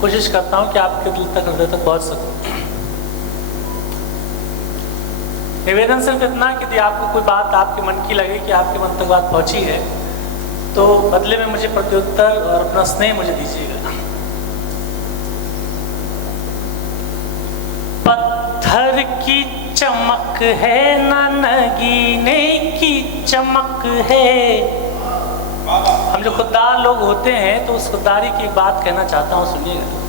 कोशिश करता हूँ कि आपके दिल तक, हृदय तक पहुँच सकूँ। निवेदन सिर्फ इतना कि यदि आपको कोई बात आपके मन की लगे कि आपके मन तक बात पहुँची है, तो बदले में मुझे प्रत्युत्तर और अपना स्नेह मुझे दीजिएगा। पत्थर की चमक है ना नगीने की चमक है। हम जो खुददार लोग होते हैं तो उस खुददारी की एक बात कहना चाहता हूँ, सुनिएगा।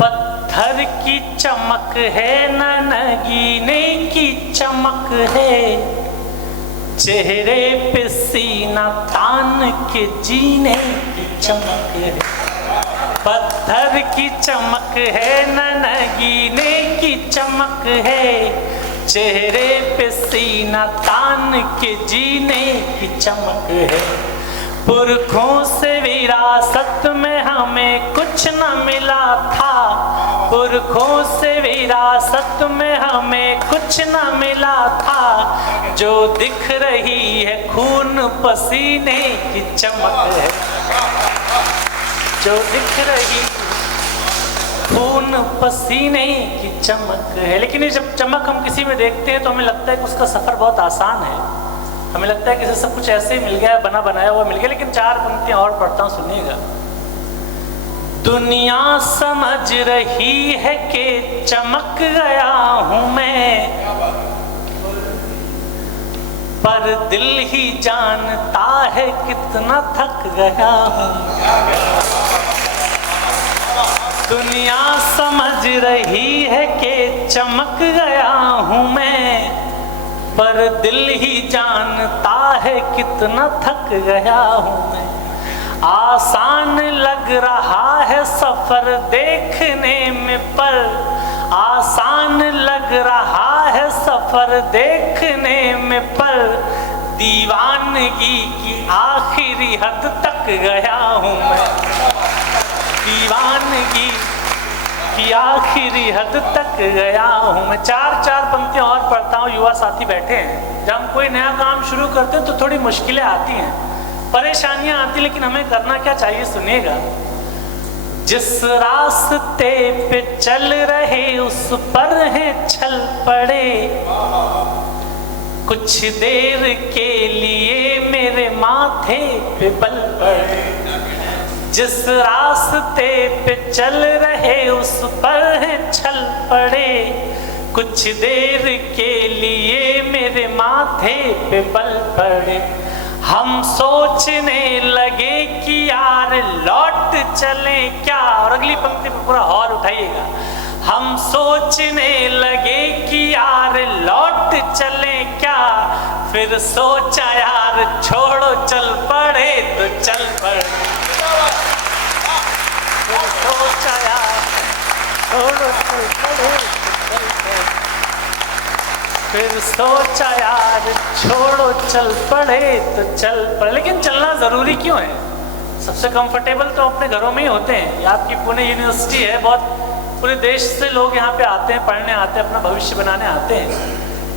पत्थर की चमक है ना नगीने की चमक है, चेहरे पे सीना तान के जीने की चमक है। पत्थर की चमक है ना नगीने की चमक है, चेहरे पे सीना तान के जीने की चमक है। पुरखों से विरासत में हमें कुछ न मिला था, पुरखों से विरासत में हमें कुछ न मिला था, जो दिख रही है खून पसीने की चमक है, जो दिख रही खून पसीने की चमक है। लेकिन ये जब चमक हम किसी में देखते हैं तो हमें लगता है कि उसका सफ़र बहुत आसान है, हमें लगता है कि सब कुछ ऐसे ही मिल गया, बना बनाया हुआ मिल गया। लेकिन चार पंक्तियां और पढ़ता हूँ, सुनिएगा। दुनिया समझ रही है कि चमक गया हूं मैं, पर दिल ही जानता है कितना थक गया हूं। दुनिया समझ रही है कि चमक गया हूं मैं, पर दिल ही जानता है कितना थक गया हूं मैं। आसान लग रहा है सफर देखने में, पर आसान लग रहा है सफर देखने में, पर दीवानगी की आखिरी हद तक गया हूं मैं, दीवानगी की आखिरी हद तक गया हूं मैं। चार चार पंक्तियां और पढ़ता हूं। युवा साथी बैठे हैं, जब हम कोई नया काम शुरू करते हैं तो थोड़ी मुश्किलें आती हैं, परेशानियां आती, लेकिन हमें करना क्या चाहिए, सुनिएगा। जिस रास्ते पे चल रहे उस पर है छल पड़े, कुछ देर के लिए मेरे माथे पे बल पड़े। जिस रास्ते पे चल रहे उस पर है छल पड़े, कुछ देर के लिए मेरे माथे पे बल पड़े। हम सोचने लगे कि यार लौट चले क्या, और अगली पंक्ति पे पूरा हौर उठाइएगा। हम सोचने लगे कि यार लौट चले क्या, फिर सोचा यार छोड़ो चल पड़े तो चल पड़े, फिर सोचा यार छोड़ो चल पड़े तो चल पड़े, फिर सोचा यार छोड़ो चल पड़े तो चल पड़े। लेकिन चलना ज़रूरी क्यों है? सबसे कंफर्टेबल तो अपने घरों में ही होते हैं। ये आपकी पुणे यूनिवर्सिटी है, बहुत पूरे देश से लोग यहाँ पे आते हैं, पढ़ने आते हैं, अपना भविष्य बनाने आते हैं।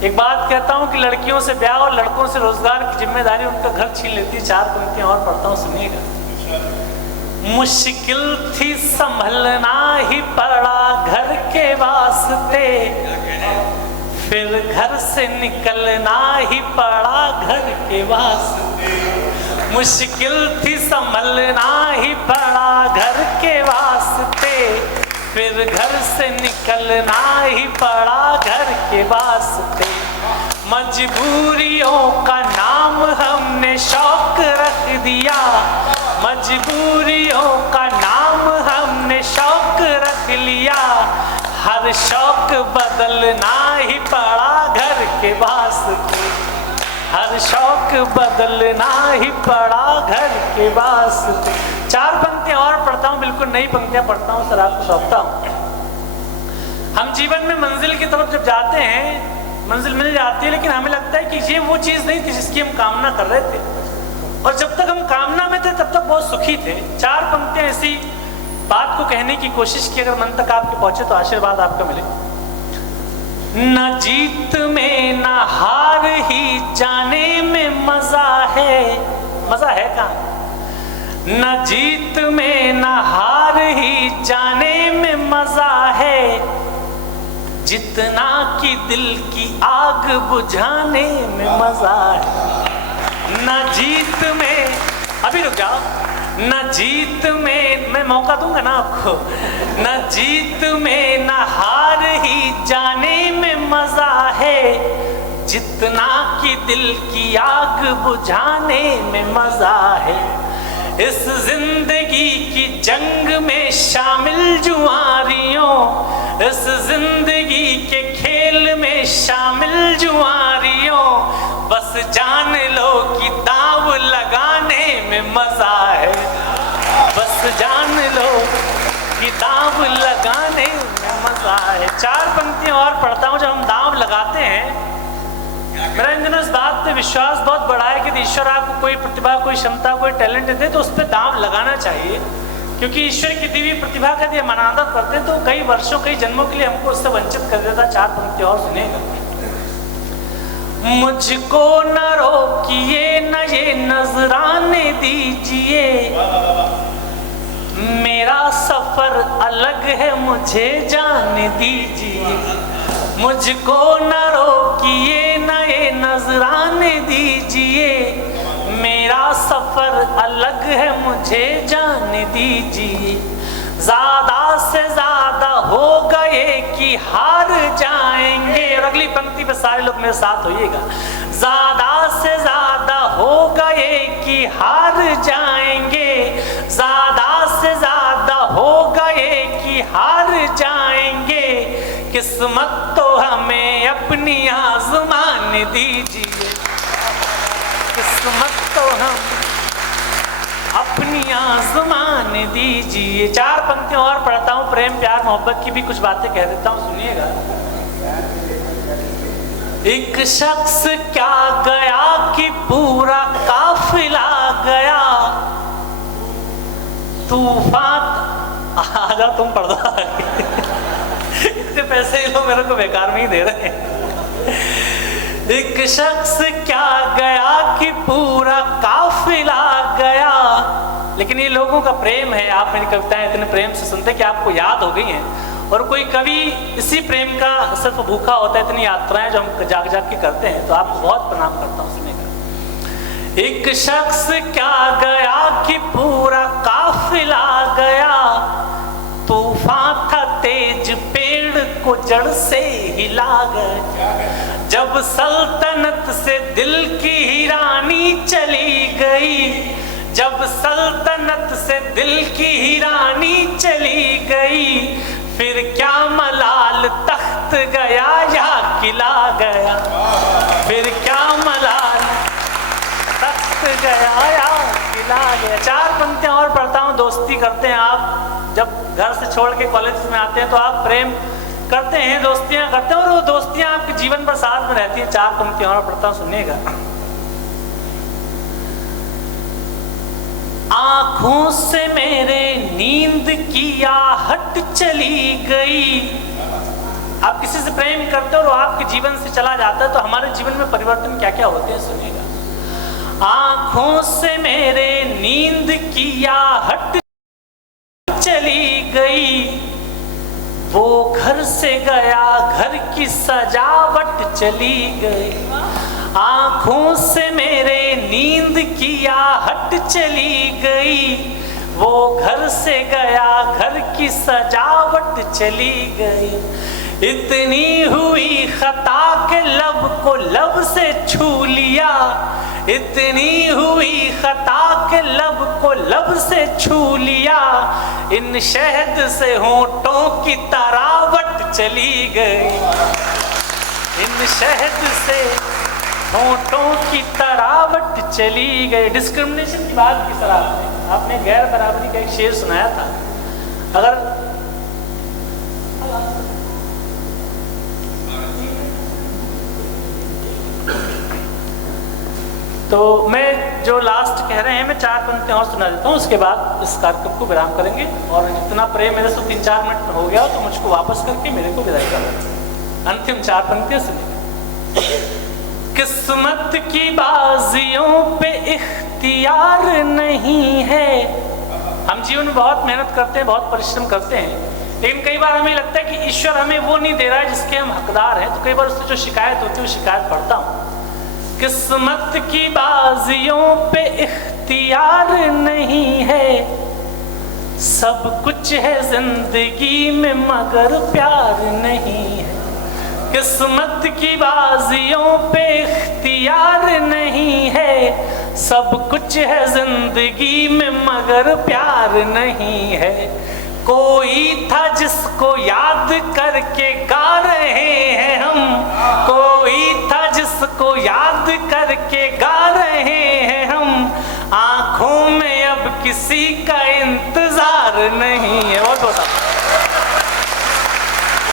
एक बात कहता हूँ कि लड़कियों से ब्याह और लड़कों से रोजगार की जिम्मेदारी उनका घर छीन लेती है। चार पंक्तियाँ और पढ़ता हूँ, सुनिएगा। मुश्किल थी संभलना ही पड़ा घर के वास्ते, फिर घर से निकलना ही पड़ा घर के वास्ते। मुश्किल थी संभलना ही पड़ा घर के वास्ते, फिर घर से निकलना ही पड़ा घर के वास्ते। मजबूरियों का नाम हमने शौक रख दिया, मजबूरियों का नाम हमने शौक रख लिया। हर शौक बदलना ही पड़ा घर के वास्ते, हर शौक बदलना ही पड़ा घर के वास्ते। चार पंक्तियां और पढ़ता हूँ, बिल्कुल नई पंक्तियां पढ़ता हूँ, सर आपको सौंपता हूँ। हम जीवन में मंजिल की तरफ जब जाते हैं, मंजिल मिल जाती है, लेकिन हमें लगता है कि ये वो चीज़ नहीं थी जिसकी हम कामना कर रहे थे, और जब तक हम कामना में थे तब तक बहुत सुखी थे। चार पंक्तियां ऐसी बात को कहने की कोशिश की, अगर मन तक आपके पहुंचे तो आशीर्वाद आपका मिले। न जीत में न हार ही जाने में मजा है, मजा है कहाँ? न जीत में न हार ही जाने में मजा है, जितना कि दिल की आग बुझाने में मजा है। न जीत में, अभी रुक जाओ, न जीत में, मैं मौका दूंगा ना आपको, न जीत में न हार ही जाने में मजा है, जितना कि दिल की आग बुझाने में मजा है। इस जिंदगी की जंग में शामिल जुआरियों, इस जिंदगी के खेल में शामिल जुआरियों, बस जान लो कि दाव लगाने में मजा है, बस जान लो कि दाव लगाने में मजा है। 4 पंक्तियां और पढ़ता हूं। जब हम दाव लगाते हैं, मेरा इन दिनों इस बात पे विश्वास बहुत बड़ा है कि ईश्वर आपको कोई प्रतिभा, कोई क्षमता, कोई टैलेंट दे तो उस पर दाव लगाना चाहिए, क्योंकि ईश्वर की दी हुई प्रतिभा का यदि हम अनादर करते तो कई वर्षों, कई जन्मों के लिए हमको उससे वंचित कर देता। 4 पंक्ति और सुनेगा। मुझको न रोकिए न ये नजराने दीजिए, मेरा सफर अलग है मुझे जाने दीजिए। मुझको न रोकिए न ये नजराने दीजिए, मेरा सफर अलग है मुझे जाने दीजिए। ज्यादा से ज्यादा हो गए कि हार जाएंगे, और अगली पंक्ति पे सारे लोग मेरे साथ होइएगा। ज्यादा से ज्यादा हो गए कि हार जाएंगे, ज्यादा से ज्यादा हो गए कि हार जाएंगे, किस्मत तो हमें अपनी आज़माने दीजिए, किस्मत तो हम अपनी आज़माने दीजिए। 4 पंक्तियां और पढ़ता हूँ, प्रेम प्यार मोहब्बत की भी कुछ बातें कह देता हूँ, सुनिएगा। एक शख्स क्या गया कि पूरा काफिला गया, तूफान, आ जाओ तुम पढ़ दो इतने पैसे ही लोग मेरे को बेकार में ही दे रहे हैं। एक शख्स क्या गया कि पूरा काफिला गया, लेकिन ये लोगों का प्रेम है। आप मेरी कविताएं इतने प्रेम से सुनते कि आपको याद हो गई हैं, और कोई कवि इसी प्रेम का सिर्फ भूखा होता है। इतनी यात्राएं जो हम जाग जाग के करते हैं, तो आपको बहुत प्रणाम करता हूँ। सुनेगा। एक शख्स क्या गया कि पूरा काफिला गया, तूफान था तेज पेड़ को जड़ से हिला गया। जब सल्तनत से दिल की रानी चली गई, जब सल्तनत से दिल की रानी चली गई, फिर क्या मलाल तख्त गया या किला गया, फिर क्या मलाल तख्त गया या किला गया। 4 पंक्तियां और पढ़ता हूँ। दोस्ती करते हैं आप, जब घर से छोड़ के कॉलेज में आते हैं तो आप प्रेम करते हैं, दोस्तियां करते हैं, और वो दोस्तियां आपके जीवन पर साथ में रहती है। 4 पंक्तियां और पढ़ता हूँ, सुनिएगा। आंखों से मेरे नींद की आहट चली गई। आप किसी से प्रेम करते हो और आपके जीवन से चला जाता है, तो हमारे जीवन में परिवर्तन क्या क्या होते हैं, सुनिएगा। आंखों से मेरे नींद की आहट चली गई, वो घर से गया घर की सजावट चली गई। आंखों से मेरे नींद की आहट चली गई, वो घर से गया घर की सजावट चली गई। इतनी हुई खता के लब को लब से छू लिया, इतनी हुई खता के लब को लब से छू लिया, इन शहद से होंठों की तरावट चली गई, इन शहद से होंठों की तरावट चली गई। डिस्क्रिमिनेशन की बात की सर आपने गैर बराबरी का एक शेर सुनाया था। अगर तो मैं जो लास्ट कह रहे हैं, मैं 4 पंक्तियां और सुना देता हूँ, उसके बाद इस कार्यक्रम को विराम करेंगे। और जितना प्रेम मेरे से 3-4 मिनट हो गया तो मुझको वापस करके मेरे को विदाई करना। अंतिम 4 पंक्तियां सुनिए। किस्मत की बाजियों पे इख्तियार नहीं है। हम जीवन में बहुत मेहनत करते हैं, बहुत परिश्रम करते हैं, लेकिन कई बार हमें लगता है कि ईश्वर हमें वो नहीं दे रहा है जिसके हम हकदार हैं। तो कई बार उससे जो शिकायत होती है वो शिकायत पढ़ता हूँ। किस्मत की बाजियों पे इख्तियार नहीं है, सब कुछ है जिंदगी में मगर प्यार नहीं है। किस्मत की बाजियों पे इख्तियार नहीं है, सब कुछ है जिंदगी में मगर प्यार नहीं है। कोई था जिसको याद करके गा रहे हैं हम, कोई था जिसको याद करके गा रहे हैं हम, आंखों में अब किसी का इंतजार नहीं है। बहुत बहुत